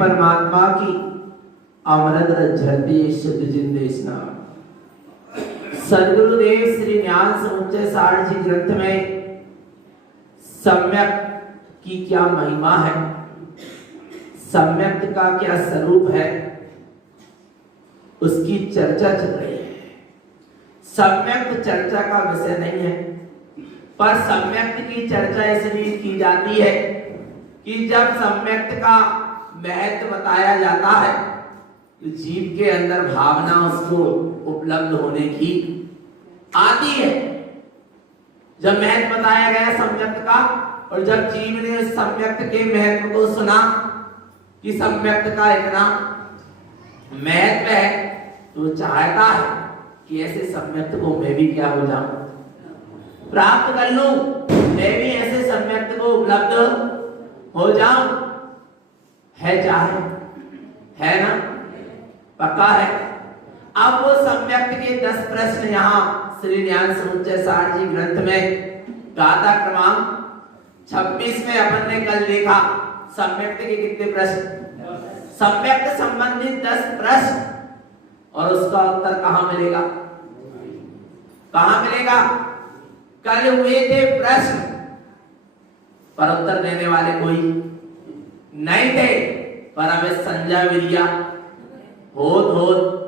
परमात्मा की अमृत झरती शुद्ध जिंदेशना सदगुरुदेव श्री ज्ञान समुच्चय सार जी ग्रंथ में सम्यक की क्या महिमा है, सम्यक का क्या स्वरूप है, उसकी चर्चा चल रही है। सम्यक चर्चा का विषय नहीं है, पर सम्यक की चर्चा इसलिए की जाती है कि जब सम्यक का महत्व बताया जाता है तो जीव के अंदर भावना उसको उपलब्ध होने की आती है। जब महत्व बताया गया सम्यक का और जब जीव ने उस सम्यक के महत्व को सुना कि सम्यक का इतना महत्व है तो चाहता है कि ऐसे सम्यक को मैं भी क्या हो जाऊं, प्राप्त कर लूं, मैं भी ऐसे सम्यक को उपलब्ध हो जाऊं। है चाहे है ना, पक्का है। अब वो सम्यक के 10 प्रश्न यहाँ श्री ज्ञान समुच्चय सार जी ग्रंथ में गाथा क्रमांक 26 में अपन ने कल देखा सम्यक के कितने प्रश्न, सम्यक संबंधित 10 प्रश्न और उसका उत्तर कहाँ मिलेगा, कहाँ मिलेगा। कल हुए थे प्रश्न पर उत्तर देने वाले कोई नहीं थे, पर अब संजय विरिया होत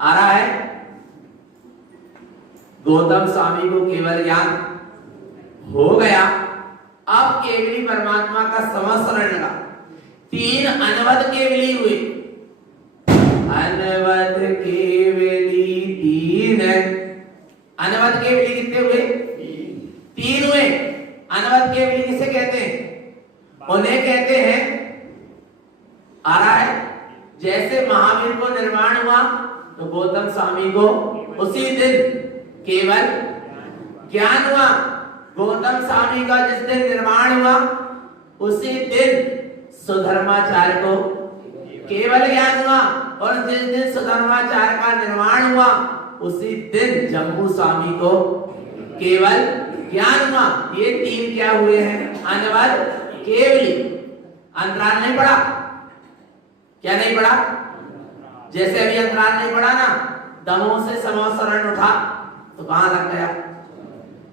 आ रहा है। गौतम स्वामी को केवल ज्ञान हो गया, अब केवली परमात्मा का समस्रण लगा। 3 अनवद केवली हुए, अनवद केवली 3 है। अनवद केवली कितने हुए, 3 हुए। अनवद केवली किसे कहते हैं, उन्हें कहते हैं, आ रहा है, जैसे महावीर को निर्वाण हुआ तो गौतम स्वामी को उसी दिन केवल ज्ञान हुआ। गौतम स्वामी का जिस दिन निर्वाण हुआ उसी दिन सुधर्माचार्य को केवल ज्ञान हुआ, और जिस दिन सुधर्माचार्य का निर्वाण हुआ उसी दिन जम्बू स्वामी को केवल ज्ञान हुआ। ये 3 क्या हुए हैं, अनवद केवली। अंतराल नहीं पड़ा, क्या नहीं पड़ा, जैसे अभी अंतराल नहीं पड़ा ना, दमों से समोसरण उठा तो कहां लग गया,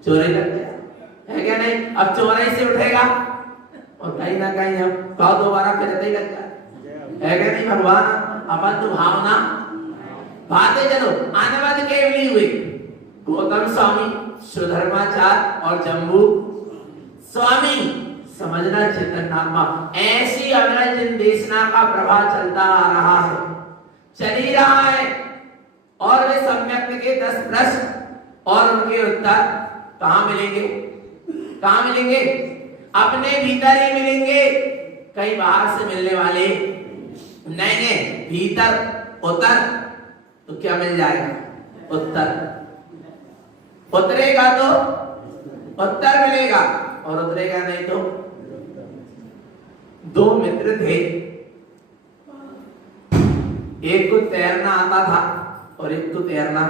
चोरी लग गया, है क्या नहीं। अब चोरी से उठेगा और कहीं ना कहीं हम कहो दोबारा फिर ही लग जाए, है क्या नहीं। भगवान अपन तो भावना भाते चलो। अनवद केवली हुई, गौतम स्वामी, सुधर्माचार्य और जम्बू स्वामी। समझना चेतनात्मा, ऐसी अमृत जिंदेशना का प्रभाव चलता आ रहा है, चल ही रहा है। और वे सम्यक के 10 प्रश्न और उनके उत्तर कहां मिलेंगे, कहां मिलेंगे, अपने भीतर ही मिलेंगे, कहीं बाहर से मिलने वाले नहीं, भीतर उतर तो क्या मिल जाएगा? उत्तर। उतरेगा तो उत्तर मिलेगा, और उतरेगा नहीं तो। दो मित्र थे, एक को तैरना आता था और एक को तैरना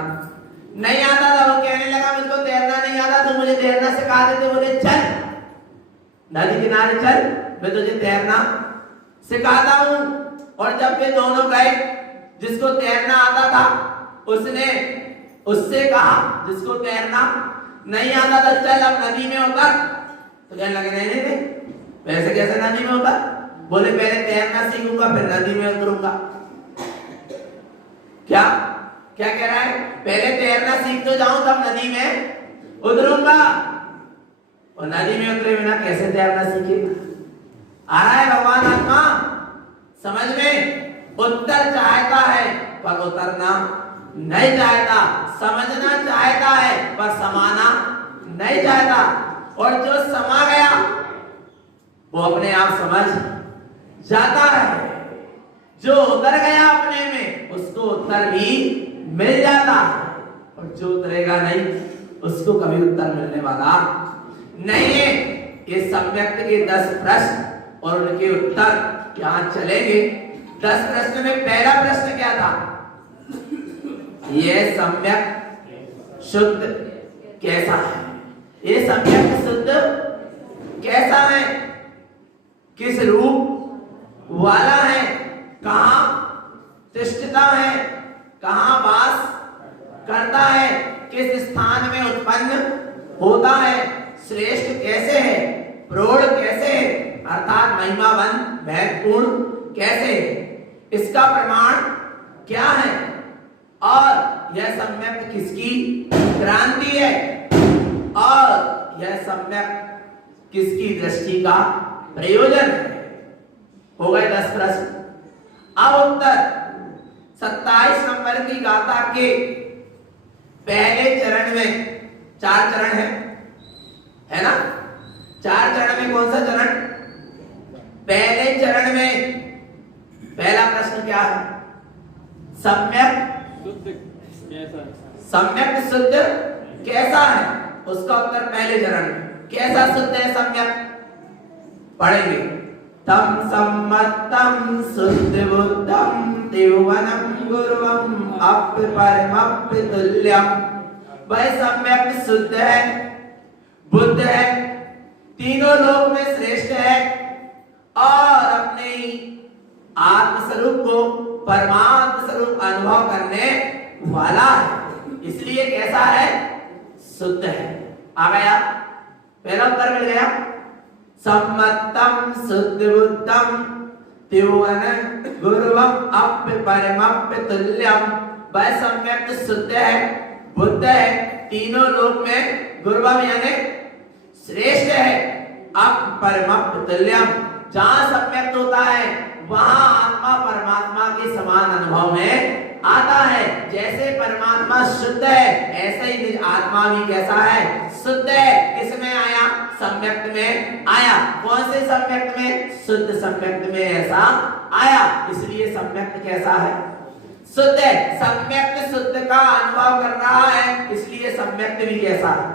नहीं आता था। वो कहने लगा मुझको तैरना नहीं आता, तो मुझे तैरना सिखा देते। बोले चल नदी किनारे चल, मैं तुझे तैरना सिखाता हूं। और जब वे दोनों गए, जिसको तैरना आता था उसने उससे कहा जिसको तैरना नहीं आता था, चल अब नदी में उतर। तो कहने लगे नहीं, वैसे कैसे नदी में उतर? बोले पहले तैरना सीखूंगा फिर नदी में उतरूंगा। क्या क्या कह रहा है? पहले तैरना सीख तो जाऊं तब नदी में उतरूंगा। और नदी में उतरे बिना कैसे तैरना सीखेगा? आ रहा है भगवान आत्मा समझ में? उत्तर चाहता है पर उतरना नहीं चाहता, समझना चाहता है पर समाना नहीं चाहता। और जो समा गया वो अपने आप समझ जाता है, जो उतर गया अपने में उसको उत्तर भी मिल जाता है, और जो उतरेगा नहीं उसको कभी उत्तर मिलने वाला नहीं है। ये सम्यक्त के 10 प्रश्न और उनके उत्तर यहां चलेंगे। 10 प्रश्न में पहला प्रश्न क्या था? ये सम्यक शुद्ध कैसा है? ये सम्यक शुद्ध कैसा है? किस रूप वाला है? कहां तिष्ठता है? कहां वास करता है? किस स्थान में उत्पन्न होता है? श्रेष्ठ कैसे है? प्रौढ़ कैसे है? अर्थात महिमावन महत्वपूर्ण कैसे है? इसका प्रमाण क्या है? और यह सम्यक किसकी क्रांति है? और यह सम्यक किसकी दृष्टि का प्रयोजन है? हो गए 10 प्रश्न। अब उत्तर 27 नंबर की गाथा के पहले चरण में 4 चरण है ना? 4 चरण में कौन सा चरण? पहले चरण में पहला प्रश्न क्या है? सम्यक शुद्ध कैसा है? उसका उत्तर पहले चरण में। कैसा शुद्ध है सम्यक? पढ़ेंगे। तम सम्मतम शुद्ध बुद्धम त्रिभुवनम गुरुवम अप्य परमप्य तुल्यम। वह सम्यक शुद्ध है, बुद्ध है, तीनों लोक में श्रेष्ठ है, और अपने आत्मस्वरूप को परमात्म स्वरूप अनुभव करने वाला है। इसलिए कैसा है? शुद्ध है। आ गया, पहला उत्तर मिल गया। सम्मतम शुद्ध बुद्धम त्रिभुवन गुरुवम अप्य परमप्य तुल्यम। वह सम्यक शुद्ध है, बुद्ध है, तीनों लोक में गुरुवम यानी श्रेष्ठ है, अप्य परमप्य तुल्यम। जहां सम्यक होता है वहां आत्मा परमात्मा के समान अनुभव में आता है। जैसे परमात्मा शुद्ध है ऐसे ही निज आत्मा भी कैसा है? शुद्ध है। किसमें आया? सम्यक्त में आया। कौन से सम्यक्त में? शुद्ध सम्यक्त में ऐसा आया। इसलिए सम्यक्त कैसा है? शुद्ध है। सम्यक्त शुद्ध का अनुभव कर रहा है, इसलिए सम्यक्त भी कैसा है?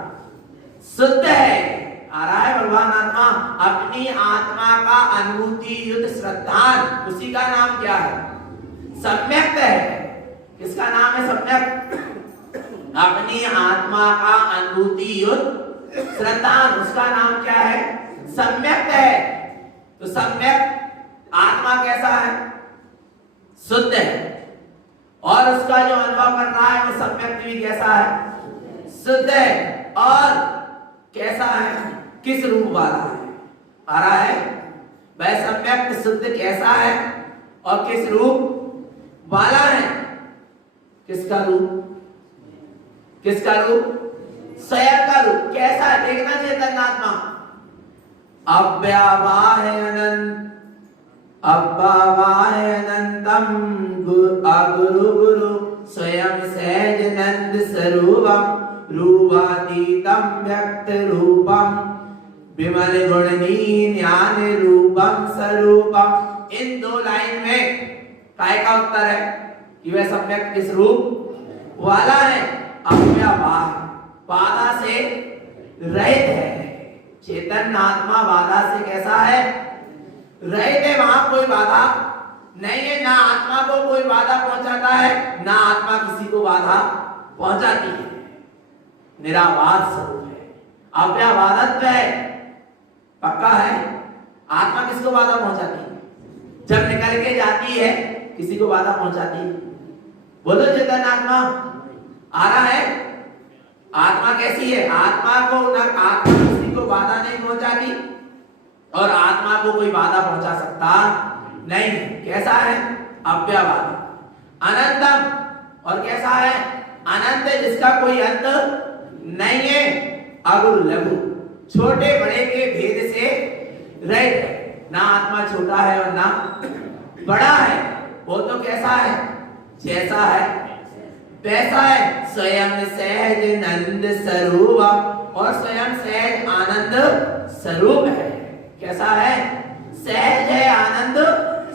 शुद्ध है। आ रहा है भगवान आत्मा अपनी आत्मा का अनुभूति युक्त श्रद्धान, उसी का नाम क्या है? सम्यक्त है। किसका नाम है सम्यक? अपनी आत्मा का अनुभूति युक्त श्रद्धान, उसका नाम क्या है? सम्यक्त है। तो सम्यक आत्मा कैसा है? शुद्ध है। और उसका जो अनुभव कर रहा है वो सम्यक्त भी कैसा है? शुद्ध है। और कैसा है? किस रूप वाला है? आ रहा है वह सम्यक्त शुद्ध कैसा है और किस रूप वाला है? किसका रूप? किसका रूप? स्वयं का रूप। कैसा है? देखना चेतन आत्मा। अव्यवाह अनंतम गुरु गुरु स्वयं सहज नंद स्वरूपम रूपातीतम व्यक्त रूपम विमल गुणनी ज्ञान रूपम स्वरूपम। इन 2 लाइन में काय का उत्तर है कि वह सम्यक किस रूप वाला है? अव्यवहार, बाधा से रहित है। चेतन आत्मा बाधा से कैसा है? रहित है। वहां कोई बाधा नहीं है, ना आत्मा को कोई बाधा पहुंचाता है, ना आत्मा किसी को बाधा पहुंचाती है। निराबाध स्वरूप है, अव्यवहारत्व है, पक्का है। आत्मा किसको बाधा पहुंचाती है? जब निकल के जाती है किसी को बाधा पहुंचाती है? बोलो चेतन आत्मा आ रहा है। आत्मा कैसी है? आत्मा को ना आत्मा किसी को बाधा नहीं पहुंचाती और आत्मा को कोई बाधा पहुंचा सकता नहीं। कैसा है? अव्यवहार, अनंतम। और कैसा है? अनंत, जिसका कोई अंत नहीं है। अगुरु लघु, छोटे बड़े के भेद से रहित है। ना आत्मा छोटा है और ना बड़ा है। वो तो कैसा है? जैसा है वैसा है। स्वयं सहज नंद स्वरूप और स्वयं सहज आनंद स्वरूप है। कैसा है? सहज है, आनंद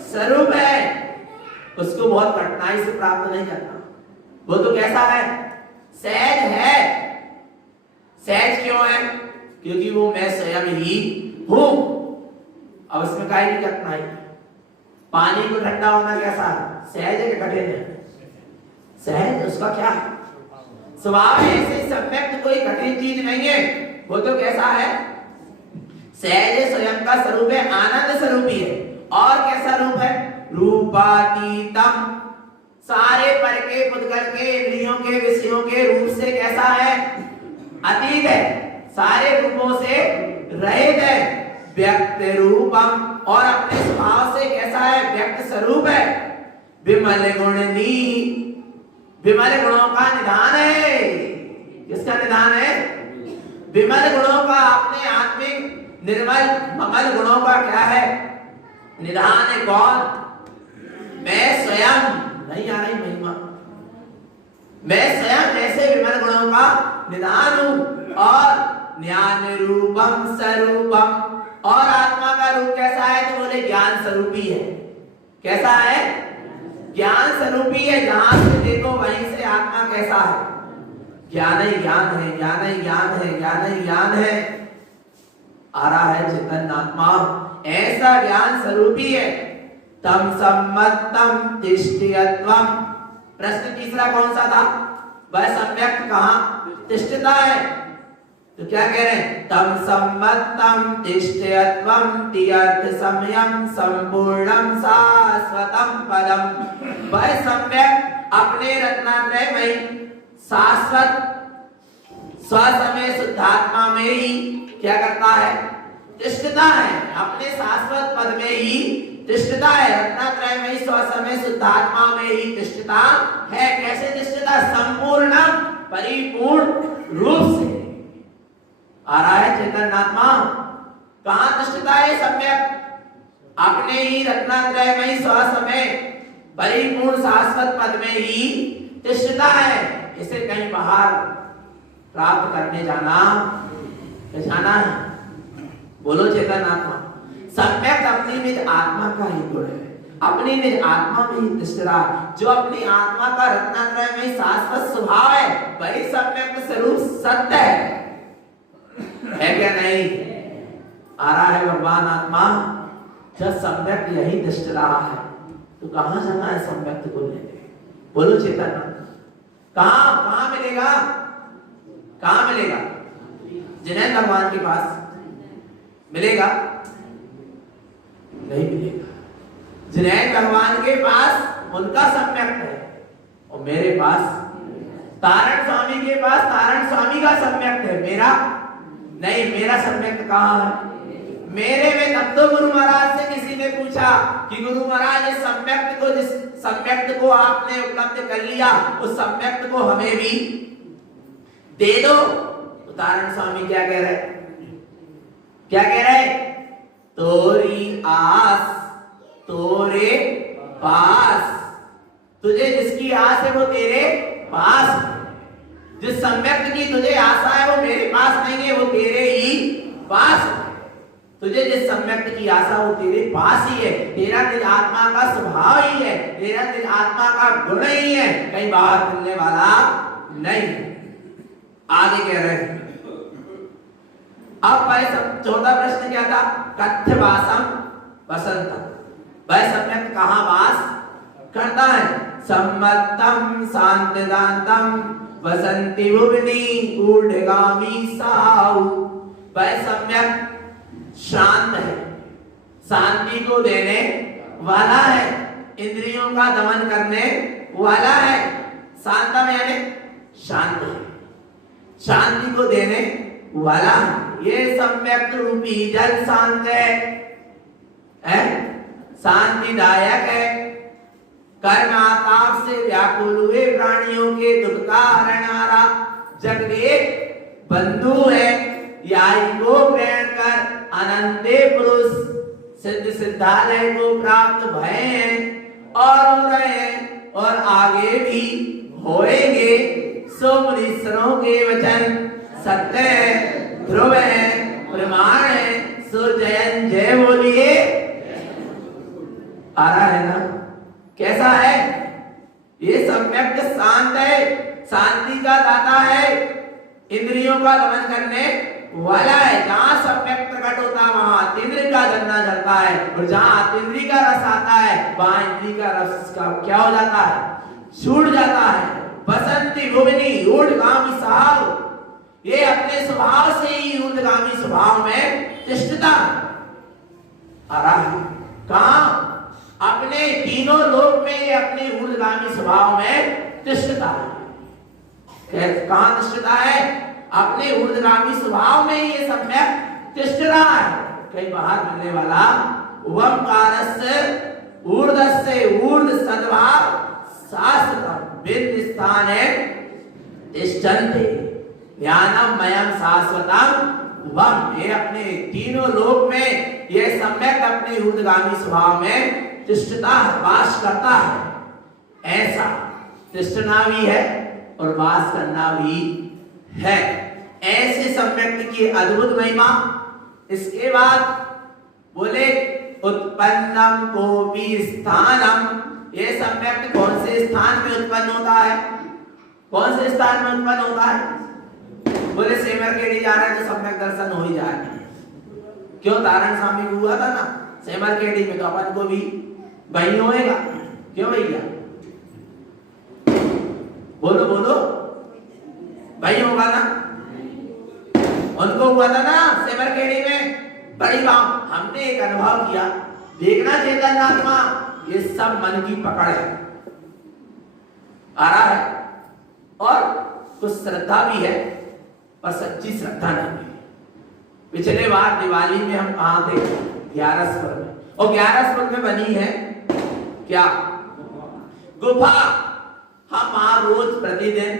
स्वरूप है। उसको बहुत कठिनाई से प्राप्त नहीं करना। वो तो कैसा है? सहज है। सहज क्यों है? क्योंकि वो मैं स्वयं ही हूं। अब इसमें काहे की कठिनाई? पानी को ठंडा होना कैसा है? सहज है कि कठिन है? सहज, उसका क्या स्वभाव है। ऐसे सम्यक कोई कठिन चीज नहीं है। वो तो कैसा है? सहज, स्वयं का स्वरूप है, आनंद स्वरूप ही है। और कैसा रूप है? रूपातीतम, सारे पर के पुद्गल के इंद्रियों के विषयों के रूप से कैसा है? अतीत है, सारे रूपों से रहित है। व्यक्त रूपम, और अपने स्वभाव से कैसा है? व्यक्त स्वरूप है। विमल गुणनी, विमल गुणों का निधान है। किसका निधान है? विमल गुणों का, अपने आत्मिक निर्मल ममल गुणों का क्या है? निधान है। कौन? मैं स्वयं। नहीं आ रही महिमा? मैं स्वयं ऐसे विमल गुणों का निधान हूं। और ज्ञान रूपम स्वरूपम, और आत्मा का रूप कैसा है? तो बोले ज्ञान स्वरूपी है। कैसा है? ज्ञान स्वरूपी है। जहां से देखो वहीं से आत्मा कैसा है? ज्ञान ही ज्ञान है, ज्ञान ही ज्ञान है, ज्ञान ही ज्ञान है। आ रहा है चेतन आत्मा, ऐसा ज्ञान स्वरूपी है। तम सम्मतम तिष्ठ्यत्वम। प्रश्न तीसरा कौन सा था? वह सम्यक कहां तिष्ठता है? तो क्या कह रहे हैं? तम सम्मतम तिष्ठ्यत्वम तियर्थ समयम संपूर्णम शाश्वतम पदम। वह सम्यक अपने रत्नात्रय में शाश्वत स्वसमय शुद्धात्मा में ही क्या करता है? तिष्ठता है। अपने शाश्वत पद में ही तिष्ठता है। रत्नात्रय में ही स्वसमय शुद्धात्मा में ही तिष्ठता है। कैसे तिष्ठता? संपूर्ण परिपूर्ण रूप से। आ रहा है चेतन आत्मा कहां तिष्ठता है? सम्यक अपने ही रत्नात्रय में ही स्वसमय परिपूर्ण शाश्वत पद में ही तिष्ठता है। इसे कहीं बाहर प्राप्त करने जाना है? बोलो चेतन आत्मा। सम्यक अपनी निज आत्मा का ही गुण है, अपनी निज आत्मा में ही तिष्ठ रहा। जो अपनी आत्मा का रत्नात्रय में शाश्वत स्वभाव है वही सम्यक स्वरूप सत्य है क्या? नहीं? आ रहा है भगवान आत्मा। जब सम्यक यही तिष्ठ रहा है तो कहां जाना है सम्यक को लेने? बोलो चेतन, कहां मिलेगा? कहां मिलेगा? जिन्हें भगवान के पास मिलेगा? नहीं मिलेगा। जिन्हें भगवान के पास उनका सम्यक है और मेरे पास, तारण स्वामी के पास तारण स्वामी का सम्यक है, मेरा नहीं। मेरा सम्यक कहां है? मेरे में। तब तो गुरु महाराज से किसी ने पूछा कि गुरु महाराज इस सम्यक्त को, जिस सम्यक्त को आपने उपलब्ध कर लिया उस सम्यक्त को हमें भी दे दो। तो तारण स्वामी क्या कह रहे? क्या कह रहे? तोरी आस तोरे पास। तुझे जिसकी आस है वो तेरे पास है। जिस सम्यक्त की तुझे आशा है वो मेरे पास नहीं है, वो तेरे ही पास है। तुझे जिस सम्यक्त की आशा हो तेरे पास ही है, तेरा निज आत्मा का स्वभाव ही है, तेरा निज आत्मा का गुण ही है, कहीं बाहर मिलने वाला नहीं। आगे कह रहे हैं अब भाई सब चौथा प्रश्न क्या था? कथ्य वासम वसंतम, वह सम्यक्त कहां वास करता है? सम्मतम शांतिदांतम वसंति भुवनी ऊर्ध्वगामी साहु, वह सम्यक्त शांत है, शांति को देने वाला है, इंद्रियों का दमन करने वाला है। शांतम यानी शांत है, शांति को देने वाला है। ये सम्यक्त रूपी जल शांत है, शांतिदायक है, कर्माताप से व्याकुल हुए प्राणियों के दुख का हरणारा जगदेक बंधु है, याई को ग्रहण कर अनंते पुरुष सिद्ध सिद्धालय को प्राप्त भय हैं और हो रहे हैं और आगे भी होएंगे। सो मुनीश्वरों के वचन सत्य है, ध्रुव है, प्रमाण है। सो जयन जय बोलिए। आ रहा है ना? कैसा है ये? सम्यक्त शांत है, शांति का दाता है, इंद्रियों का दमन करने वाला है। जहां सम्यक्त प्रकट होता है वहां अतीन्द्रिय का गन्ना जलता है, और जहां अतीन्द्रिय का रस आता है वहां इंद्रिय का रस का क्या हो जाता है? छूट जाता है। बसंती भुवनी ऊर्ध्वगामी साहु, ये अपने स्वभाव से ही ऊर्ध्वगामी स्वभाव में तिष्ठता। आ रहा है कहां? अपने तीनों लोक में ये अपने ऊर्ध्वगामी स्वभाव में तिष्ठता है। कहां तिष्ठता है? अपने ऊर्ध्वगामी स्वभाव में ये सम्यक तिष्ठ रहा है, कहीं बाहर मिलने वाला। ओमकारस्य ऊर्ध्वस्य ऊर्ध्व सद्भाव शाश्वतम बिंद स्थान है तिष्ठन्ते ज्ञानम मयम शाश्वतम वम, ये अपने तीनों लोक में ये सम्यक अपने ऊर्ध्वगामी स्वभाव में तिष्ठता है, वास करता है। ऐसा तिष्ठना भी है और वास करना भी है। ऐसे सम्यक्त की अद्भुत महिमा। इसके बाद बोले उत्पन्नम कोपि स्थानम, ये सम्यक्त कौन से स्थान में उत्पन्न होता है? कौन से स्थान में उत्पन्न होता है? बोले सेमर के लिए जा रहे हैं तो सम्यक दर्शन हो ही जाएगा। क्यों? तारण स्वामी को हुआ था ना सेमर केडी में, तो अपन को भी वही होएगा। क्यों भैया? बोलो बोलो, वही होगा ना? उनको हुआ था ना सेमरखेड़ी में बड़ी बात। हमने एक अनुभव किया, देखना चेतन आत्मा ये सब मन की पकड़ है। आ रहा है और कुछ श्रद्धा भी है पर सच्ची श्रद्धा नहीं है। पिछले बार दिवाली में हम कहां थे? ग्यारसपुर में, और ग्यारसपुर में बनी है क्या? गुफा। हम वहां रोज प्रतिदिन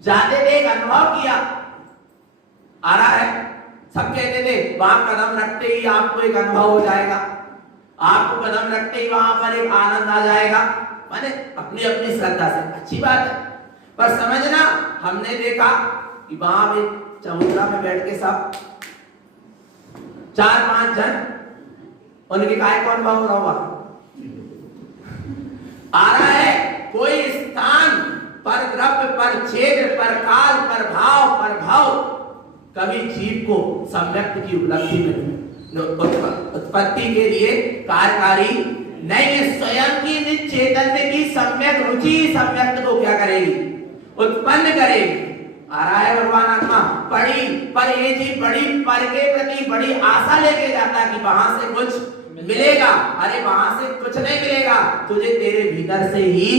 जाते थे, एक अनुभव किया। आ रहा है, सब कहते थे वहां कदम रखते ही आपको एक अनुभव हो जाएगा, आपको कदम रखते ही वहां पर एक आनंद आ जाएगा। माने अपनी अपनी श्रद्धा से अच्छी बात है, पर समझना हमने देखा कि वहां पे चबूतरा में बैठ के सब 4-5 जन उनके काय को अनुभव हो रहा होगा। आ रहा है कोई स्थान पर, द्रव्य पर, क्षेत्र पर, काल पर, भाव पर भाव कभी जीव को सम्यक्त की उपलब्धि में उत्पत्ति के लिए कार्यकारी नहीं है। स्वयं की निज चैतन्य की सम्यक रुचि सम्यक्त को क्या करेगी? उत्पन्न करेगी। आ रहा है भगवान आत्मा बड़ी पर, ये जीव बड़ी पर के प्रति बड़ी आशा लेके जाता है कि वहां से कुछ मिलेगा। अरे वहां से कुछ नहीं मिलेगा, तुझे तेरे भीतर से ही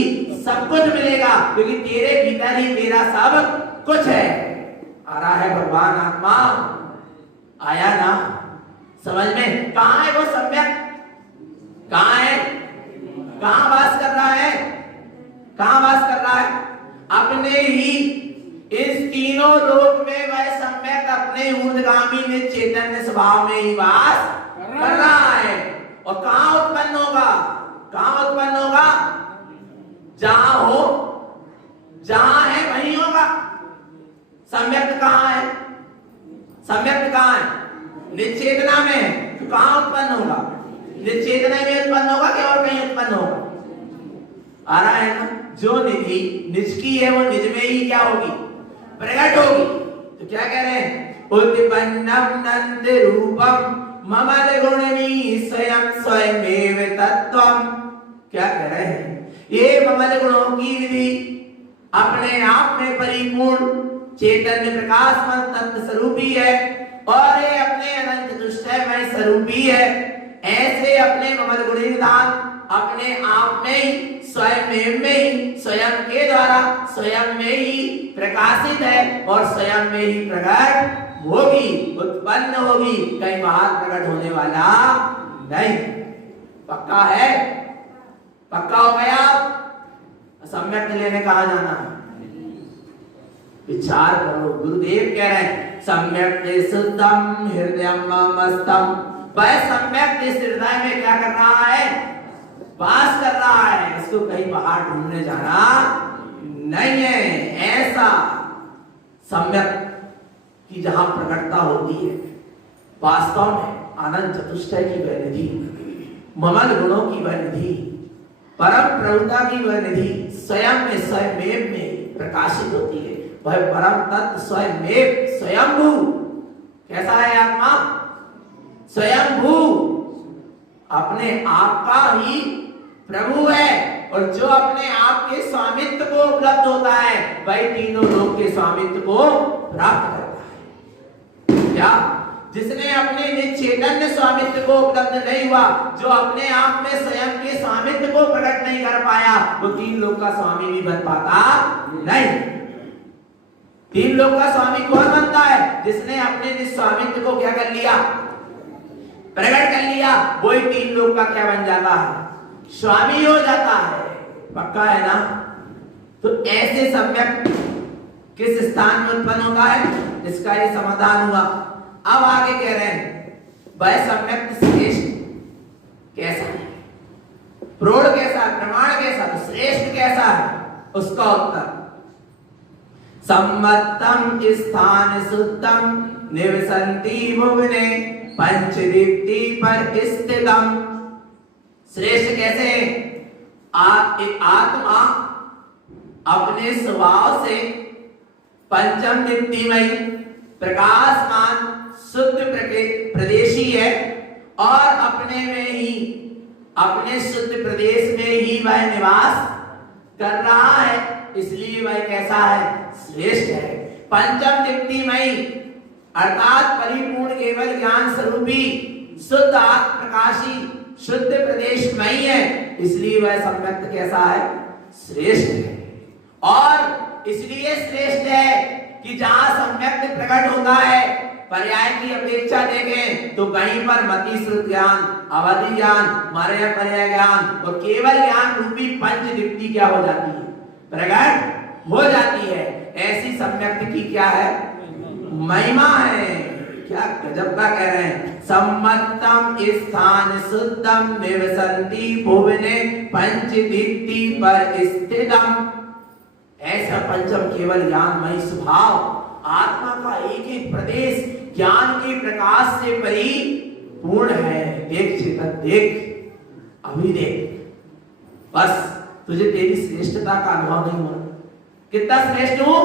सब कुछ मिलेगा, क्योंकि तेरे भीतर ही तेरा सब कुछ है। आ रहा है भगवान आत्मा, आया ना समझ में? कहां है वो सम्यक? कहां है? कहां वास कर रहा है? कहां वास कर रहा है? अपने ही इस तीनों लोक में वह सम्यक अपने ऊर्ध्वगामी में चैतन्य स्वभाव में ही वास कर रहा है। और कहां उत्पन्न होगा? कहां उत्पन्न होगा? जहां हो, जहां है वहीं होगा। सम्यक्त कहां है? सम्यक्त कहां है? निज चेतना में है। निज चेतना में उत्पन्न होगा कि और कहीं उत्पन्न होगा? आ रहा है ना? जो निधि निज की है वो निज में ही क्या होगी? प्रकट होगी। तो क्या कह रहे हैं? उत्पन्नम नंद रूपम ममल गुणनी स्वयं स्वयमेव तत्वम। क्या कह रहे हैं? ये ममल गुणों की निधि अपने आप में परिपूर्ण चैतन्य प्रकाशमान तत्व स्वरूपी है और ये अपने अनंत दुष्टमय स्वरूपी है। ऐसे अपने ममल गुणी निधान अपने आप में ही स्वयं में ही स्वयं के द्वारा स्वयं में ही प्रकाशित है और स्वयं में ही प्रकट होगी, उत्पन्न होगी, कहीं बाहर प्रकट होने वाला नहीं। पक्का है? पक्का हो गया? सम्यक लेने कहा जाना है? विचार करो। गुरुदेव कह रहे हैं सम्यक शुद्धम हृदयम मस्तम। वह सम्यक इस हृदय में क्या कर रहा है? वास कर रहा है। इसको कहीं बाहर ढूंढने जाना नहीं है। ऐसा सम्यक की जहां प्रकटता होती है वास्तव में आनंद चतुष्टय की वह निधि, ममल गुणों की वह निधि, परम प्रभुता की वह निधि स्वयं में स्वयं में प्रकाशित होती है। वह परम तत्व स्वयं स्वयंभू। कैसा है आत्मा? स्वयंभू, अपने आप का ही प्रभु है। और जो अपने आप के स्वामित्व को उपलब्ध होता है वही तीनों लोक के स्वामित्व को प्राप्त करता है। क्या? जिसने अपने निज चैतन्य स्वामित्व को उपलब्ध नहीं हुआ, जो अपने आप में स्वयं के स्वामित्व को प्रकट नहीं कर पाया, वो तीन लोक का स्वामी भी बन पाता नहीं। तीन लोक का स्वामी कौन बनता है? जिसने अपने निज स्वामित्व को क्या कर लिया? प्रकट कर लिया। वही तीन लोक का क्या बन जाता है? स्वामी हो जाता है। पक्का है ना? तो ऐसे सम्यक किस स्थान में उत्पन्न होता है? इसका ये समाधान हुआ। अब आगे कह रहे हैं वह सम्यक श्रेष्ठ कैसा है? प्रौढ़ कैसा है? प्रमाण कैसा? तो श्रेष्ठ कैसा है? उसका उत्तर सम्मतम स्थान शुद्धम निवसन्ति भुवने पंचदीप्ति पर स्थितम। श्रेष्ठ कैसे? आत्मा अपने स्वभाव से पंचम दीप्तिमय प्रकाशमान शुद्ध प्रदेशी है और अपने में ही अपने शुद्ध प्रदेश में ही वह निवास कर रहा है, इसलिए वह कैसा है? श्रेष्ठ है। पंचम दीप्तिमय अर्थात परिपूर्ण केवल ज्ञान स्वरूपी शुद्ध आत्म प्रकाशी शुद्ध प्रदेशमयी है, इसलिए वह सम्यक कैसा है? श्रेष्ठ है। और इसलिए श्रेष्ठ है कि जहां सम्यक प्रकट होता है, पर्याय की अपेक्षा देखें तो कहीं पर मति श्रुत ज्ञान, अवधि ज्ञान, मर्याय पर्याय ज्ञान और केवल ज्ञान रूपी पंच दीप्ति क्या हो जाती है? प्रकट हो जाती है। ऐसी सम्यक की क्या है? महिमा है। क्या गजब का कह रहे हैं? सम्मतम स्थान शुद्धम निवसन्ति भुवने पंचदीप्ति पर स्थितम। ऐसा पंचम केवल ज्ञानमय स्वभाव आत्मा का एक एक प्रदेश ज्ञान के प्रकाश से परिपूर्ण है। देख चेतन, देख, अभी देख, बस तुझे तेरी श्रेष्ठता का अनुभव नहीं हुआ? कितना श्रेष्ठ हूं?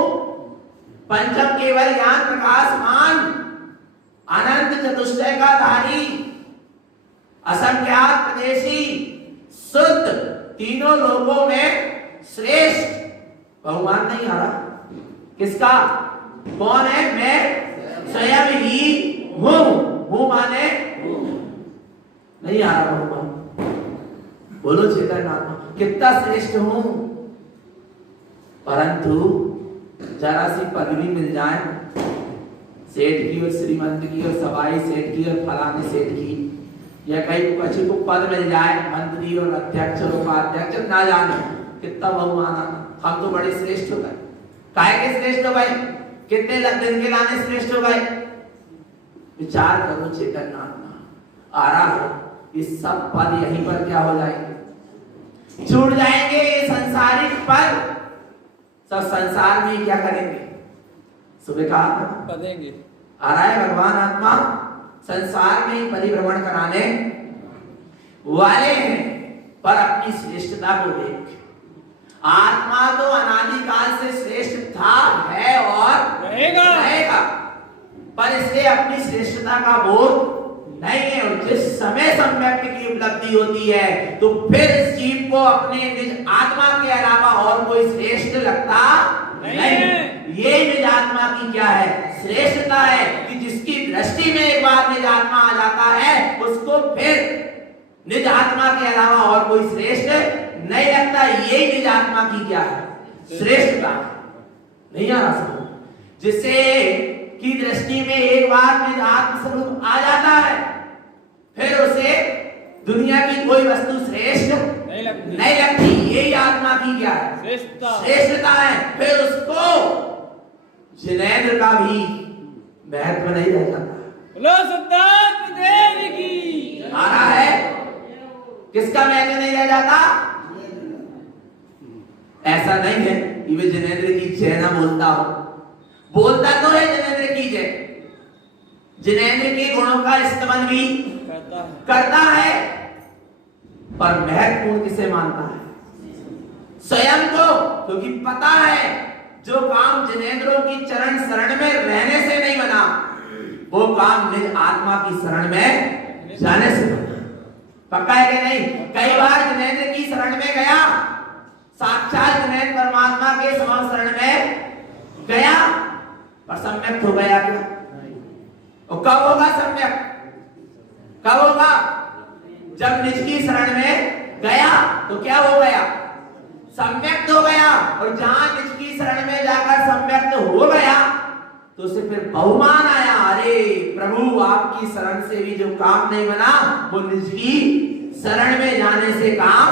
पंचम केवल ज्ञान प्रकाशमान अनंत चतुष्टय का धारी असंख्यात प्रदेशी शुद्ध तीनों लोगों में श्रेष्ठ बहुमान नहीं आ रहा। किसका? कौन है? मैं स्वयं ही हूं। हूं माने नहीं आ रहा बहुमान। बोलो चेतन आत्मा, कितना श्रेष्ठ हूं। परंतु जरा सी पदवी मिल जाए, सेठ की और श्रीमंत की और सवाई सेठ की और फलाने सेठ की, या कहीं किसी को पद मिल जाए, मंत्री और अध्यक्ष और उपाध्यक्ष, ना जाने कितना बहुमान आता। हम तो बड़े श्रेष्ठ हो गए। काहे के श्रेष्ठ हो गए? कितने दिन के लाने श्रेष्ठ हो गए? विचार करो चेतन आत्मा, आ रहा है ये सब पद यहीं पर क्या हो जाएंगे? छूट जाएंगे। ये संसारिक पद सब संसार में क्या करेंगे? सुबह कहा वाले हैं, पर अपनी श्रेष्ठता को देख। आत्मा तो अनादिकाल से श्रेष्ठ था, है और रहेगा, पर इसे अपनी श्रेष्ठता का बोध नहीं है। और जिस समय सम्यक्त की उपलब्धि होती है तो फिर इस जीव को अपने निज आत्मा के अलावा और कोई श्रेष्ठ लगता नहीं। ये निज आत्मा की क्या है? श्रेष्ठता है कि जिसकी दृष्टि में एक बार निज आत्मा आ जाता है उसको फिर निज आत्मा के अलावा और कोई श्रेष्ठ नहीं लगता। यही निज आत्मा की क्या है? श्रेष्ठता। नहीं आ रहा समझ? जिसे की दृष्टि में एक बार निज आत्म स्वरूप आ जाता है फिर उसे दुनिया की कोई वस्तु श्रेष्ठ नहीं लगती। यही आत्मा की क्या है? श्रेष्ठता है। फिर उसको जिनेंद्र का भी महत्व नहीं रह जाता। आ रहा है? किसका महत्व नहीं रह जाता? ऐसा नहीं है कि वे जिनेंद्र की जय ना बोलता हो, बोलता तो है जिनेंद्र की जय, जिनेंद्र के गुणों का इस्तेमाल भी करता है, पर महत्वपूर्ण किसे मानता है? स्वयं को। क्योंकि पता है जो काम जिनेंद्रों की चरण शरण में रहने से नहीं बना वो काम निज आत्मा की शरण में जाने से बना। पक्का है कि नहीं? कई बार जिनेंद्र की शरण में गया, साक्षात जिनेंद्र परमात्मा के समान शरण में गया, पर सम्यक्त हो गया क्या? और कब होगा सम्यक्त? कब होगा? जब निज की शरण में गया तो क्या हो गया? सम्यक्त हो गया। और जहां निज की शरण में जाकर सम्यक्त हो गया तो उसे फिर बहुमान आया, अरे प्रभु आपकी शरण से भी जो काम नहीं बना वो निज की शरण में जाने से काम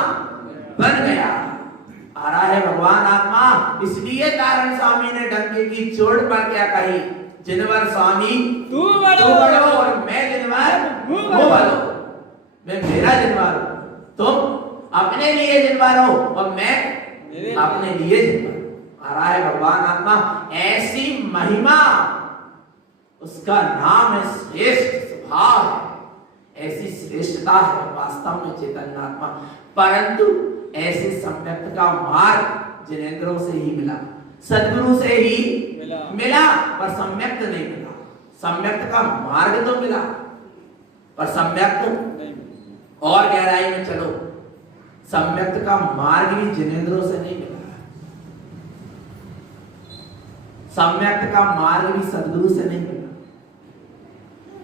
बन गया। आ रहा है भगवान आत्मा। इसलिए तारण स्वामी ने डंके की चोट पर क्या कही? जिनवर स्वामी तू बड़ो और मैं जिनवर वो बड़ो। मैं मेरा जिनवर हूं, तुम अपने लिए जिनवर हो और मैं अपने लिए जिनवर। आ रहा है भगवान आत्मा। ऐसी महिमा, उसका नाम है श्रेष्ठ स्वभाव है, ऐसी श्रेष्ठता है वास्तव में चैतन्य आत्मा। परंतु ऐसे सम्यक्त का मार्ग जिनेंद्रों से ही मिला, सद्गुरु से ही मिला, पर सम्यक्त नहीं मिला। सम्यक्त का मार्ग तो मिला पर सम्यक्त और गहराई में चलो, सम्यक्त का मार्ग भी जिनेंद्रों से नहीं मिला। सम्यक्त का मार्ग भी सद्गुरु से नहीं मिला।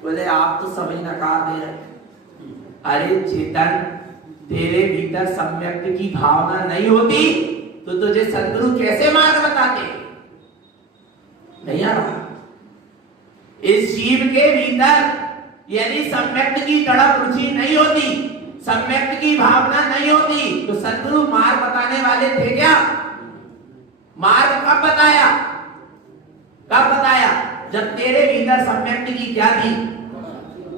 बोले आप तो सभी नकार दे रहे। अरे चेतन, तेरे भीतर सम्यक्त की भावना नहीं होती तो तुझे सद्गुरु कैसे मार्ग बताते? नहीं आ रहा। इस जीव के भीतर यदि सम्यक्त की तड़प रुचि नहीं होती, सम्यक्त की भावना नहीं होती तो सद्गुरु मार्ग बताने वाले थे क्या? मार्ग कब बताया? कब बताया? जब तेरे भीतर सम्यक्त की क्या थी?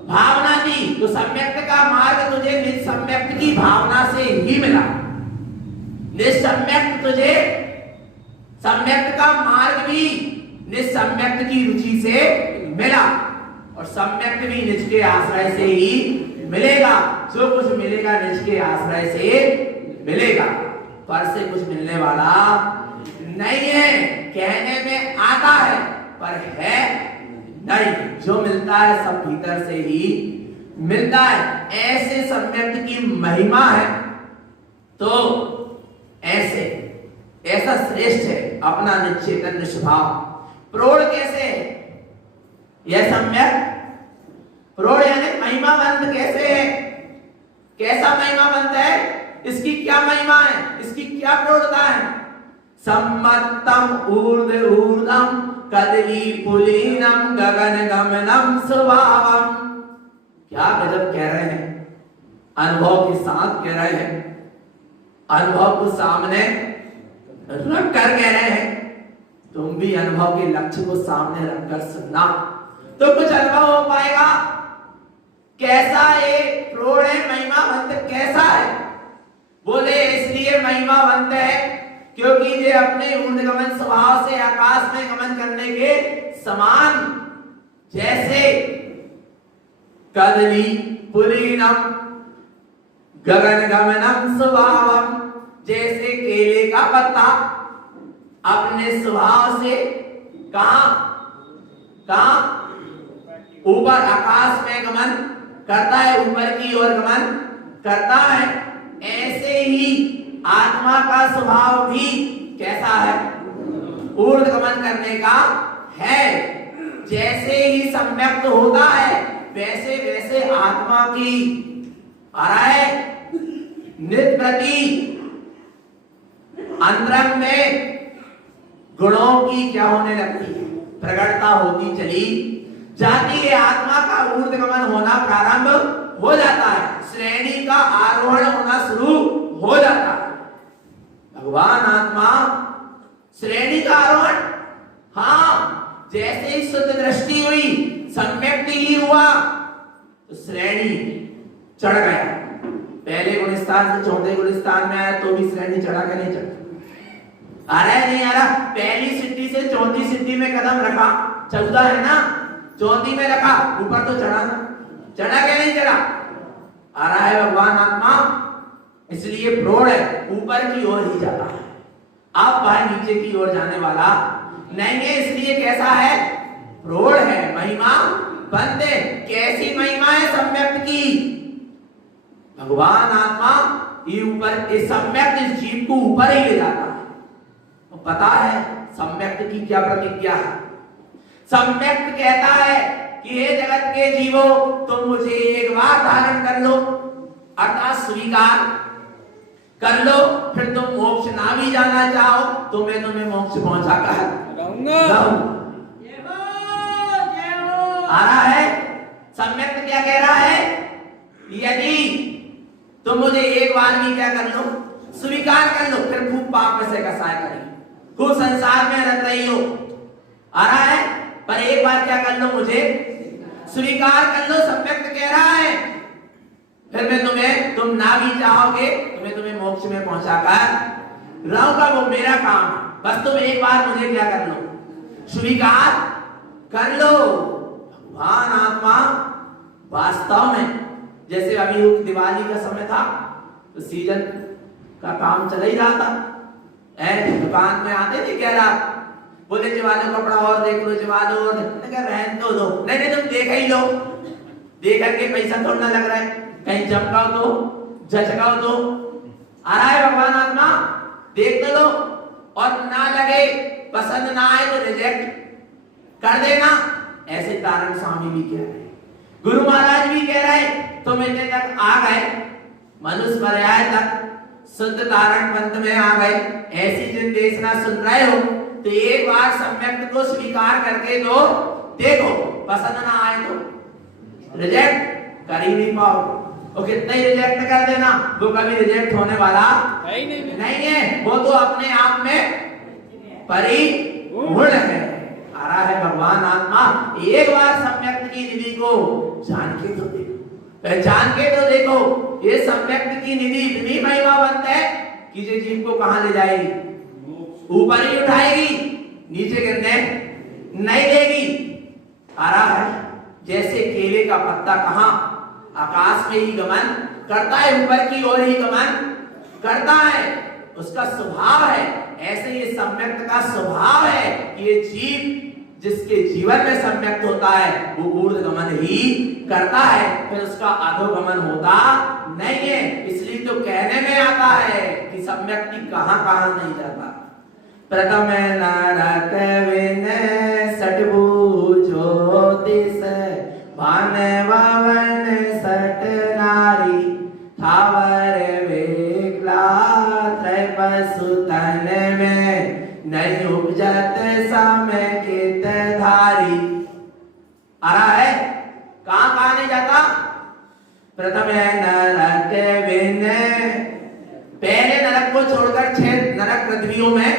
भावना थी। तो सम्यक्त का मार्ग तुझे निसम्यक्त की भावना से ही मिला। निसम्यक्त तुझे, सम्यक्त का मार्ग भी निसम्यक्त की रुचि से मिला और सम्यक्त भी निज के आश्रय से ही मिलेगा। जो कुछ मिलेगा निज के आश्रय से मिलेगा, पर से कुछ मिलने वाला नहीं है। कहने में आता है पर है नहीं। जो मिलता है सब भीतर से ही मिलता है। ऐसे सम्यक्त की महिमा है तो ऐसे ऐसा श्रेष्ठ है अपना निश्चेतन स्वभाव। प्रोढ़ कैसे है? यह सम्यक प्रोढ़ यानी महिमावंत कैसे है? कैसा महिमावंत है? इसकी क्या महिमा है? इसकी क्या प्रौढ़ता है? सम्मत्तम ऊर्ध्व ऊर्ध्वम कदली पुलीनम गगन गमनम स्वभावम। क्या गजब कह रहे हैं, अनुभव के साथ कह रहे हैं, अनुभव को सामने रख कर कह रहे हैं। तुम भी अनुभव के लक्ष्य को सामने रखकर सुनना तो कुछ अनुभव हो पाएगा। कैसा ये प्रोढ़ है, महिमावंत कैसा है? बोले इसलिए महिमावंत है क्योंकि ये अपने ऊर्ध्वगमन स्वभाव से आकाश में गमन करने के समान, जैसे कदली पुलीनम गगन गमनम स्वभावम, जैसे केले का पत्ता अपने स्वभाव से कहां ऊपर आकाश में गमन करता है, ऊपर की ओर गमन करता है, ऐसे ही आत्मा का स्वभाव भी कैसा है? ऊर्ध गमन करने का है। जैसे ही सम्यक्त होता है वैसे वैसे आत्मा की आ रहा है नित प्रति अंतरंग में गुणों की क्या होने लगती है? प्रकटता होती चली जाती है। आत्मा का ऊर्ध्वगमन होना प्रारंभ हो जाता है, श्रेणी का आरोहण होना शुरू हो जाता है। भगवान आत्मा श्रेणी का आरोहण, हाँ, जैसे ही शुद्ध दृष्टि हुई, सम्यक्ति ही हुआ तो श्रेणी चढ़ गया। पहले गुण स्थान से चौथे गुण स्थान में आया तो भी श्रेणी चढ़ा के नहीं चढ़ा? आ रहा है नहीं आ रहा? पहली सिद्धि से चौथी सिद्धि में कदम रखा, चौथा है ना, चौथी में रखा, ऊपर तो चढ़ा ना, चढ़ा के नहीं चढ़ा? आ रहा है भगवान आत्मा, इसलिए प्रौढ़ है, ऊपर की ओर ही जाता है। आप बाहर नीचे की ओर जाने वाला नहीं है, इसलिए कैसा है? प्रौढ़ है, महिमा बंदे। कैसी महिमा है? सम्यक्त की। भगवान आत्मा ये ऊपर, इस सम्यक्त इस जीव को ऊपर ही ले जाता है। तो पता है सम्यक्त की क्या प्रतिज्ञा है? सम्यक्त कहता है कि हे जगत के जीवो, तुम मुझे एक बार धारण कर लो, अर्थात स्वीकार कर लो, फिर तुम मोक्ष ना भी जाना चाहो तो मैं तुम्हें मोक्ष पहुंचा कर रहूंगा। आ रहा है सम्यक्त क्या कह रहा है? यदि तुम मुझे एक बार भी क्या कर लो, स्वीकार कर लो, फिर खूब पाप में से कसाय करेंगे, खूब संसार में रत रही हो। आ रहा है, पर एक बार क्या कर लो, मुझे स्वीकार कर लो। सम्यक्त कह रहा है फिर मैं तुम ना भी चाहोगे तो मैं तुम्हें मोक्ष में पहुंचाकर रहूंगा, वो मेरा काम है। बस तुम एक बार मुझे क्या कर लो, स्वीकार कर लो। भगवान आत्मा वास्तव में, जैसे अभी दिवाली का समय था तो सीजन का काम चल ही रहा था, दुकान में आते थे, कह रहा बोले जवानो कपड़ा और देख लो, जवानो और रहन दो, नहीं तुम देख ही लो, देख करके पैसा थोड़ा लग रहा है, कहीं चमकाओ तो झचकाओ तो। आ रहा है भगवान आत्मा, देख तो लो, और ना लगे, पसंद ना आए तो रिजेक्ट कर देना। ऐसे तारण स्वामी भी कह रहे, गुरु महाराज भी कह रहे, तुम इतने तक आ गए, मनुष्य पर्याय तक शुद्ध तारण पंथ में आ गए, ऐसी जिन देशना सुन रहे हो तो एक बार सम्यक्त को स्वीकार करके दो, देखो पसंद ना आए तो रिजेक्ट कर ही नहीं पाओगे, और कितना ही रिजेक्ट कर देना, वो कभी रिजेक्ट होने वाला नहीं है, वो तो अपने आप में परिपूर्ण है। आ रहा है भगवान आत्मा, एक बार सम्यक्त की निधि को जान के तो देखो, पहचान के तो देखो, ये सम्यक्त की निधि इतनी महिमावंत है कि ये जीव को कहां ले जाएगी? ऊपर ही उठाएगी, नीचे गिरने नहीं देगी। आ रहा है जैसे केले का पत्ता कहां आकाश में ही गमन करता है, ऊपर की ओर ही गमन करता है, उसका स्वभाव है, ऐसे ये सम्यक्त का स्वभाव है कि ये जीव जिसके जीवन में सम्यक्त होता है वो ऊर्ध्वगमन ही करता है, फिर उसका अधोगमन होता नहीं है। इसलिए तो कहने में आता है कि सम्यक्ति कहां कहां नहीं जाता। प्रथम नरक विनय सटभुजो दिस भान वावन सट नारी थावर वेगला त्रैपसुतन में नहीं उपजत समय कित धारी। आ रहा है कहां कहां नहीं जाता? प्रथम नरक विनय, पहले नरक को छोड़कर 6 नरक पृथ्वियों में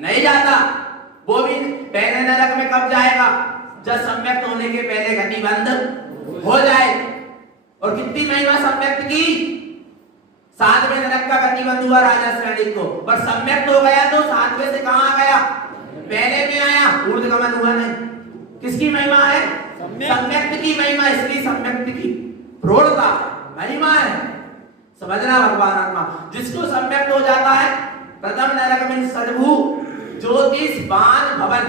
नहीं जाता। वो भी पहले नरक में कब जाएगा? जब सम्यक्त होने के पहले गति बंद हो जाए। और कितनी महिमा सम्यक्त की, 7वें नरक का गति बंद हुआ राजा श्रेणी को, पर सम्यक्त हो गया तो 7वें से कहां आ गया? पहले में आया, ऊर्ध्वगमन हुआ नहीं। किसकी महिमा है? सम्यक्त की महिमा, इसलिए सम्यक्त की प्रौढ़ता महिमा है। समझना भगवान आत्मा जिसको सम्यक्त हो जाता है। प्रथम नरकमिन सद्भु ज्योतिषवान भवन,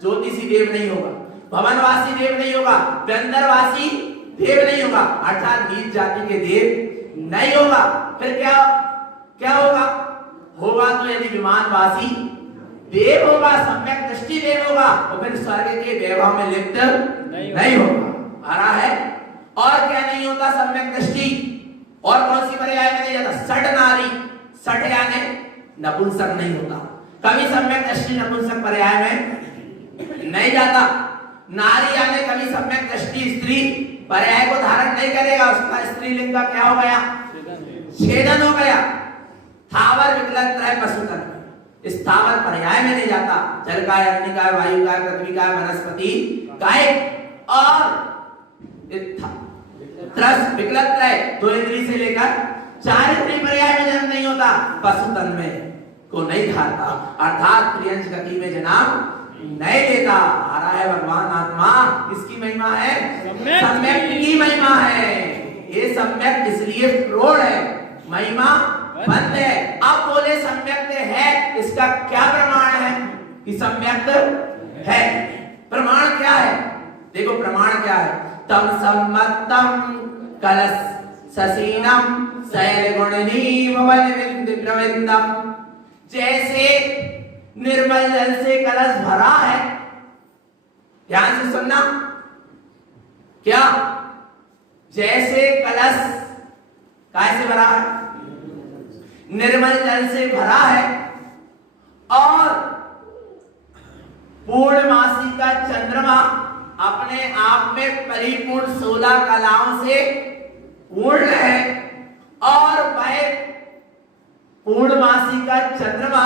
ज्योतिषी देव नहीं होगा, भवनवासी देव नहीं होगा, व्यंदरवासी देव नहीं होगा, अर्थात नीच जाति के देव नहीं होगा। फिर क्या होगा? होगा तो यदि विमानवासी देव होगा, सम्यक दृष्टि देव होगा, और फिर स्वर्ग के वैभव में लिप्त नहीं होगा। आ रहा है? और क्या नहीं होता? सम्यक दृष्टि। और कौन सी पर्याय में नहीं जाता? सठ नारी, सठ यानी नपुंसक नहीं होता। कभी सम्यक दृष्टि नपुंसक पर्याय में नहीं जाता। नारी यानी कभी सम्यक दृष्टि स्त्री पर्याय को धारण नहीं करेगा, उसका स्त्रीलिंग का क्या हो गया? छेदन हो गया। स्थावर विकल्प है पशु तत्व, स्थावर पर्याय में नहीं जाता। जल का, अग्नि का, वायु का, पृथ्वी का, वनस्पति काय और त्रस विकल्प है, दो इंद्रिय से लेकर चार इंद्रिय पर्याय में जन्म नहीं होता, पशु तन में को नहीं खाता, अर्थात त्रियंश गति में जन्म नहीं लेता। आ रहा है भगवान आत्मा, किसकी महिमा है? सम्यक की महिमा है। ये सम्यक इसलिए प्रौढ़ है, महिमा बंद है। अब बोले सम्यक्त है, इसका क्या प्रमाण है कि सम्यक्त है? प्रमाण क्या है? देखो प्रमाण क्या है? तम सम्मतम कलश ससीनम शैल गुणनीम वनविंद प्रविंदम, जैसे निर्मल जल से कलश भरा है, ध्यान से सुनना, क्या जैसे कलश कैसे भरा है? निर्मल जल से भरा है, और पूर्णमासी का चंद्रमा अपने आप में परिपूर्ण 16 कलाओं से पूर्ण है, और वह पूर्णमासी का चंद्रमा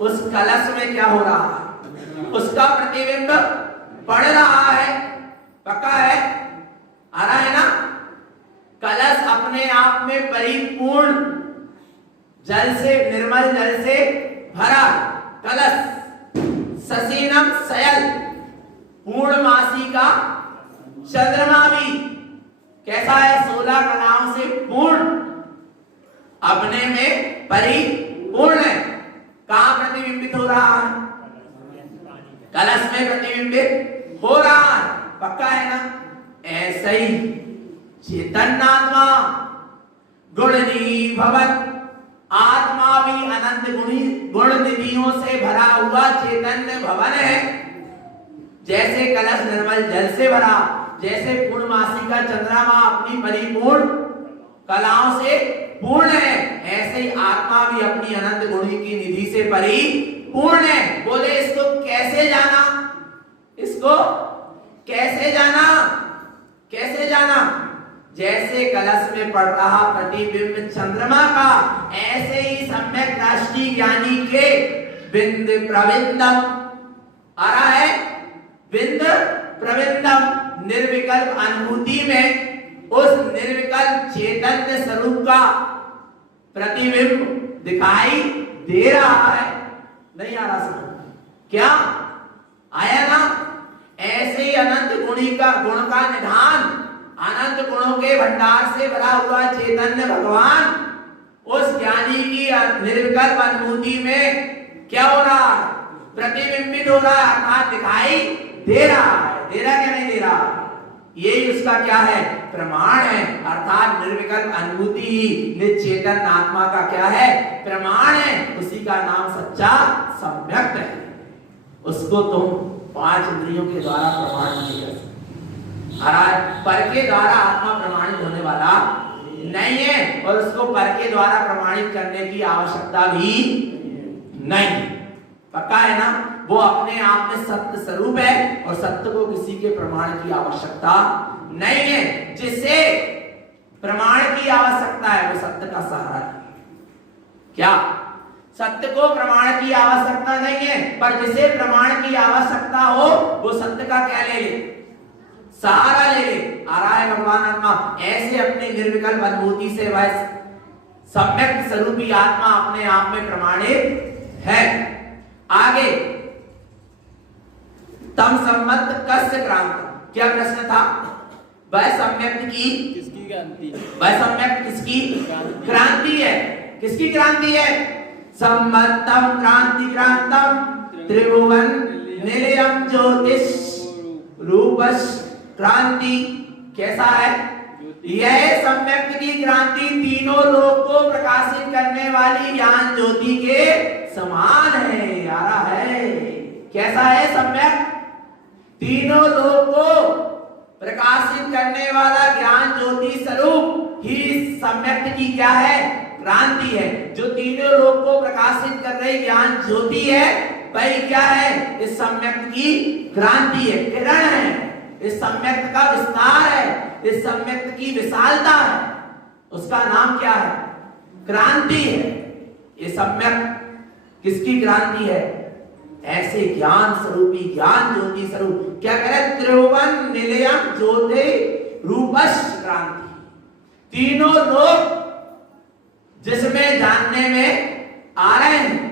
उस कलश में क्या हो रहा है? उसका प्रतिबिंब पड़ रहा है। पक्का है? आ रहा है ना? कलश अपने आप में परिपूर्ण जल से, निर्मल जल से भरा कलश, ससीनम शयल, पूर्णमासी का चंद्रमा भी कैसा है? 16 कलाओं से पूर्ण, अपने में परिपूर्ण है। कहां प्रतिबिंबित हो रहा है? कलश में प्रतिबिंबित हो रहा है। पक्का है ना? ऐसे ही चैतन्यात्मा गुणनी भवन, आत्मा भी अनंत गुण निधियों से भरा हुआ चैतन्य भवन है। जैसे कलश निर्मल जल से भरा, जैसे पूर्णमासी का चंद्रमा अपनी परिपूर्ण कलाओं से पूर्ण है, ऐसे ही आत्मा भी अपनी अनंत गुणी की निधि से परिपूर्ण है। बोले इसको कैसे जाना? इसको कैसे जाना? कैसे जाना? जैसे कलश में पड़ रहा प्रतिबिंब चंद्रमा का, ऐसे ही सम्यक दृष्टि ज्ञानी के बिंद प्रविंदम, आ रहा है? बिंद प्रविंदम, निर्विकल्प अनुभूति में उस निर्विकल्प चैतन्य स्वरूप का प्रतिबिंब दिखाई दे रहा है। नहीं आ रहा समझ? क्या आया ना? ऐसे ही अनंत गुणी का गुण का निधान, अनंत गुणों के भंडार से भरा हुआ चैतन्य भगवान उस ज्ञानी की निर्विकल्प अनुभूति में क्या हो रहा है? प्रतिबिंबित हो रहा है, अर्थात दिखाई दे रहा है। दे रहा क्या नहीं दे रहा? यही उसका क्या है? प्रमाण है। अर्थात निर्विकल्प अनुभूति ही निश्चेतन आत्मा का क्या है? प्रमाण है। उसी का नाम सच्चा सम्यक्त है। उसको तुम 5 इंद्रियों के द्वारा प्रमाण नहीं कर सकते। पर के द्वारा आत्मा प्रमाणित होने वाला नहीं है, और उसको पर के द्वारा प्रमाणित करने की आवश्यकता भी नहीं। पक्का है ना? वो अपने आप में सत्य स्वरूप है, और सत्य को किसी के प्रमाण की आवश्यकता नहीं है। जिसे प्रमाण की आवश्यकता है वो सत्य का सहारा है। क्या सत्य को प्रमाण की आवश्यकता नहीं है, पर जिसे प्रमाण की आवश्यकता हो वो सत्य का क्या ले ले? सहारा ले ले। आ रहा है भगवान आत्मा, ऐसे अपने निर्विकल्प अनुभूति से वह सम्यक स्वरूपी आत्मा अपने आप में प्रमाणित है। आगे तम सम्मत कस्य क्रांत, क्या प्रश्न था? वह सम्यक्त की किसकी क्रांति? वह सम्यक्त किसकी क्रांति है? किसकी क्रांति है? सम्मतम क्रांति क्रांतम त्रिभुवन निलयम ज्योतिष रूपस क्रांति। कैसा है? यह सम्यक्त की क्रांति तीनों लोक को प्रकाशित करने वाली ज्ञान ज्योति के समान है। यारा है। कैसा है सम्यक्त? तीनों लोक को प्रकाशित करने वाला ज्ञान ज्योति स्वरूप ही सम्यक्त की क्या है? क्रांति है। जो तीनों लोक को प्रकाशित कर रही ज्ञान ज्योति है वही क्या है? इस सम्यक्त की क्रांति है, किरण है, इस सम्यक्त का विस्तार है, इस सम्यक्त की विशालता है। उसका नाम क्या है? क्रांति है। ये सम्यक्त किसकी क्रांति है? ऐसे ज्ञान स्वरूपी, ज्ञान ज्योति स्वरूप। क्या कह रहे? त्रिभुवन निलयम ज्योति रूपश क्रांति। तीनों लोग जिसमें जानने में आ रहे हैं,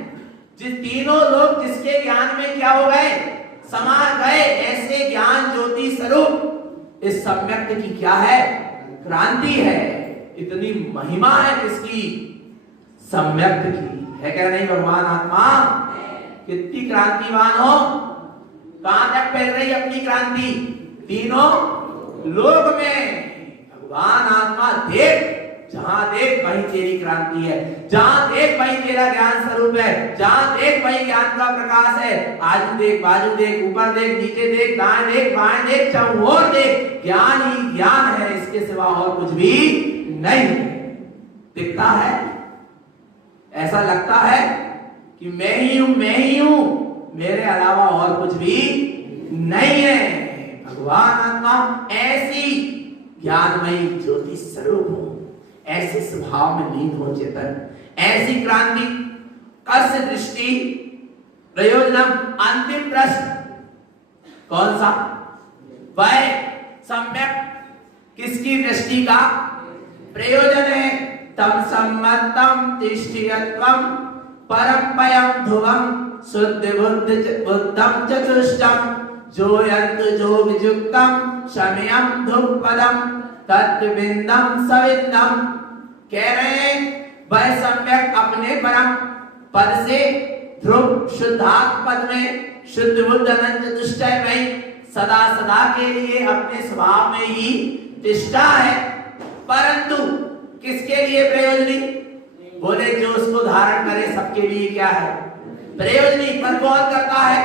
जिस तीनों लोग जिसके ज्ञान में क्या हो गए? समा गए। ऐसे ज्ञान ज्योति स्वरूप इस सम्यक्त की क्या है? क्रांति है। इतनी महिमा है किसकी? सम्यक्त की है। क्या नहीं? भगवान आत्मा कितनी क्रांतिवान हो। कहां तक फैल रही अपनी क्रांति? तीनों लोक में। भगवान आत्मा देख, जहां देख वही तेरी क्रांति है, जहां देख वही तेरा ज्ञान स्वरूप है, जहां देख वही ज्ञान का प्रकाश है। आजू देख, बाजू देख, ऊपर देख, नीचे देख, दाएं देख, बाएं देख, चौओर देख, ज्ञान ही ज्ञान है। इसके सिवा और कुछ भी नहीं दिखता है। ऐसा लगता है कि मैं ही हूं, मैं ही हूं, मेरे अलावा और कुछ भी नहीं है। भगवान आत्मा ऐसी ज्ञानमयी ज्योति स्वरूप हो, ऐसे स्वभाव में लीन हो चेतन, ऐसी क्रांति। कस्य दृष्टि प्रयोजनम। अंतिम प्रश्न कौन सा? वह सम्यक किसकी दृष्टि का प्रयोजन है? तम सम्मतम तिष्ठियत्वम परमपयम ध्रुवम शुद्ध बुद्धम चतुष्टम जोयन्तु जोगयुक्तम शमयम ध्रुवपदम तत्विंदम सविंदम। कह रहे हैं वह सम्यक अपने परम पद से ध्रुव शुद्धात्म पद में शुद्ध बुद्ध अनंत चतुष्टय में सदा सदा के लिए अपने स्वभाव में ही तिष्ठा है। परंतु किसके लिए प्रयोजनी? बोले जो उसको धारण करे सबके लिए क्या है? प्रयोजनी। पर कौन करता है?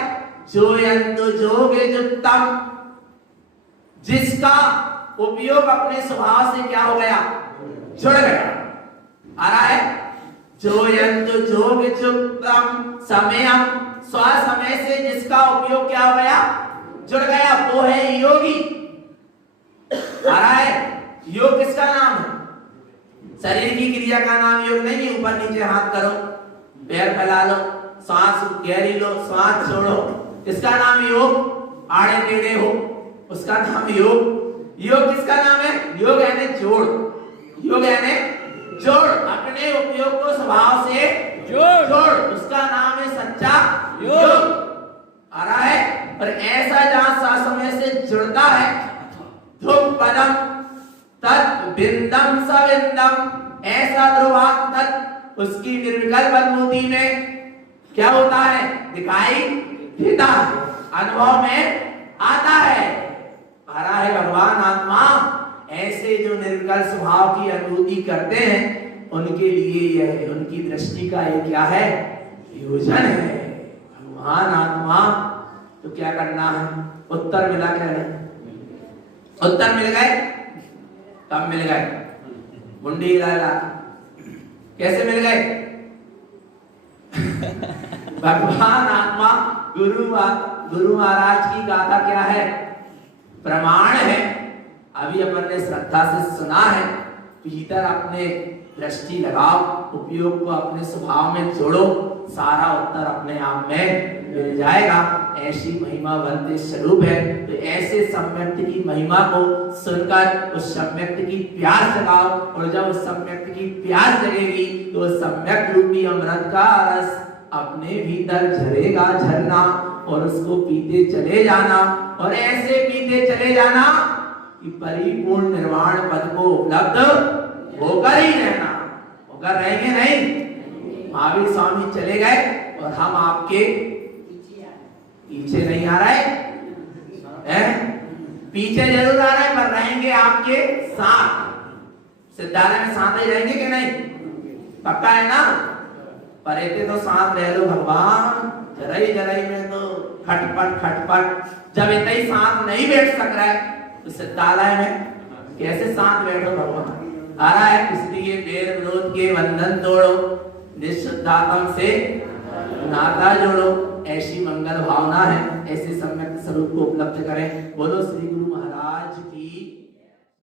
जोयन्तु जोगयुक्तम, जिसका उपयोग अपने स्वभाव से क्या हो गया? जुड़ गया। आ रहा है? जोयन्तु जोगयुक्तम समयम, स्वसमय से जिसका उपयोग क्या हो गया? जुड़ गया। वो है योगी। आ रहा है? योग किसका नाम है? शरीर की क्रिया का नाम योग नहीं है। ऊपर नीचे हाथ करो, पैर फैला लो, सांस गहरी लो, सांस छोड़ो, इसका नाम योग। आड़े टेढ़े हो, उसका नाम योग। योग किसका नाम है? योग यानी जोड़। योग यानी जोड़, अपने उपयोग को स्वभाव से जोड़, उसका नाम है सच्चा योग। आ रहा है? पर ऐसा जहां सासमय से जुड़ता है, ध्रुव पदम तत्विंदम सविंदम, ऐसा ध्रुवात्म तत्व उसकी निर्विकल्प अनुभूति में क्या होता है? दिखाई देता है, अनुभव में आता है। आ रहा है? भगवान आत्मा ऐसे जो निर्विकल्प स्वभाव की अनुभूति करते हैं उनके लिए यह उनकी दृष्टि का ये क्या है? योजन है। भगवान आत्मा तो क्या करना है? उत्तर मिला क्या नहीं? उत्तर मिल गए? कब मिल गए? मुंडी हिला। कैसे मिल गए? भगवान आत्मा गुरु महाराज की गाथा क्या है? प्रमाण है। अभी अपन ने श्रद्धा से सुना है। भीतर अपने दृष्टि लगाओ, उपयोग को अपने स्वभाव में जोड़ो, सारा उत्तर अपने आप में मिल जाएगा। ऐसी महिमा बनते स्वरूप है। तो ऐसे सम्यक्त की महिमा को सुनकर उस सम्यक्त की प्यास जगाओ, और जब उस सम्यक्त की प्यास जगेगी तो सम्यक रूपी अमृत का रस अपने भीतर झरेगा, झरना, और उसको पीते चले जाना। और ऐसे पीते चले जाना कि परिपूर्ण निर्वाण पद को उपलब्ध होकर ही रहना, होकर रहेंगे नहीं। महावीर स्वामी चले गए और हम आपके पीछे नहीं आ रहे हैं, पीछे जरूर आ रहे पर रहेंगे आपके साथ। सिद्धालय में साथ ही रहेंगे कि नहीं, पक्का है ना? पर ऐसे तो साथ रह लो भगवान, जराई में तो खटपट खटपट, जब इतना ही साथ नहीं बैठ सक रहा है तो सिद्धालय में कैसे साथ बैठो भगवान। आ रहा है इसलिए वेद विरोध के बंधन तोड़ो, निश्चितात्म से नाता जोड़ो। ऐसी मंगल भावना है, ऐसे सम्यक स्वरूप को उपलब्ध करें। बोलो श्री गुरु महाराज की।